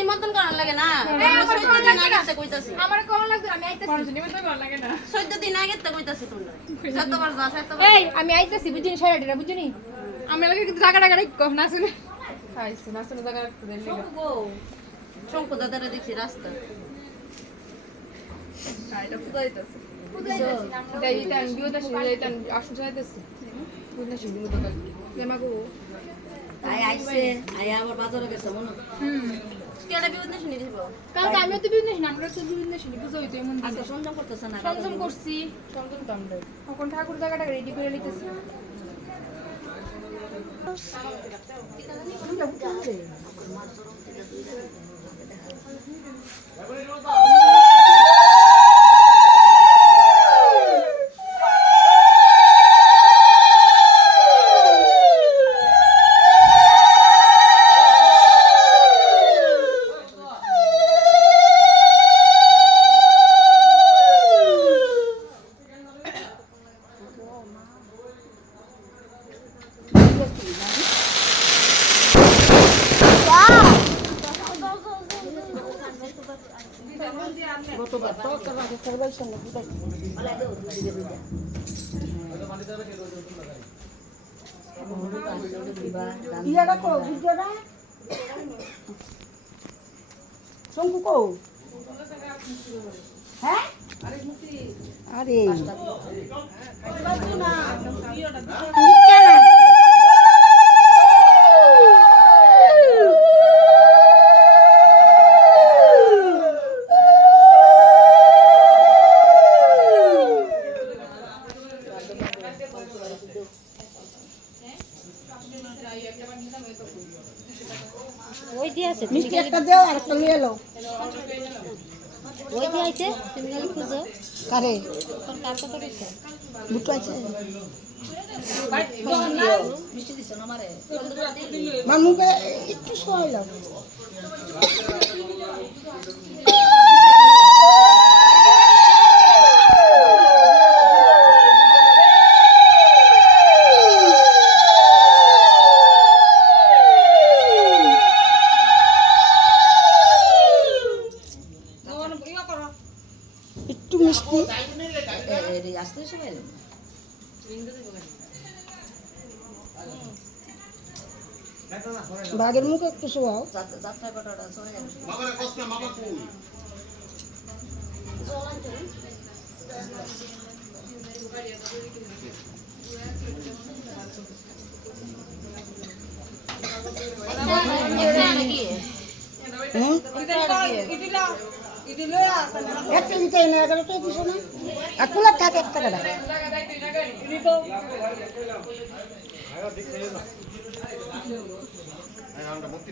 নিমন্ত্রণ করার লাগে না আমার কল লাগবে আমি আইতাছি নিমন্ত্রণ করার লাগে না 14 দিন আগে তো কইতাছি তোমরা যতবার যা ততবার এই আমি আইতাছি বুঝিনি সাইডটা বুঝিনি আমি লাগে কিন্তু জায়গা জায়গা কম না শুনে খাইছে না শুনে জায়গা রাখতে দেন লাগা শঙ্কু দাদারে দেখি রাস্তা এটা ফুদাইতাছে ফুদাইতাছে আমি বিউটা শিলাইতাম আসু যাইতাছে বুঝনা শিলু দাদা নেমাগো আই আইছে আই আমার বাজারে গেছে মনে কেডা বিউনা শুনি দিব কালকে আমি তো বিউনা শুনি আমরা তো বিউনা শুনি বুঝো হইতো এমন আচ্ছা সংযম করতেছ না সংযম করছি সংযম তো আমরা এখন ঠাকুর জায়গাটা রেডি করে নিতেছি মিষ্টি একটা দাও আর একটা নিয়ে এলো ওই যে আইছে তুমি নাকি খুঁজো কারে তোর কার কথা কইছ দুটো আছে মিষ্টি দিছ না আমারে মামুকে একটু সহাইলাম একটু মিষ্টি আসতে সবাই বাঘের মুখে একটু শোয়াও যাত্রা কটাটা চলে যাবে মামারে কষ্ট না মামা কই একটা দিতে না 11টা দিছো না আর কুলার থাকে একটা টাকা আমরা মুক্তি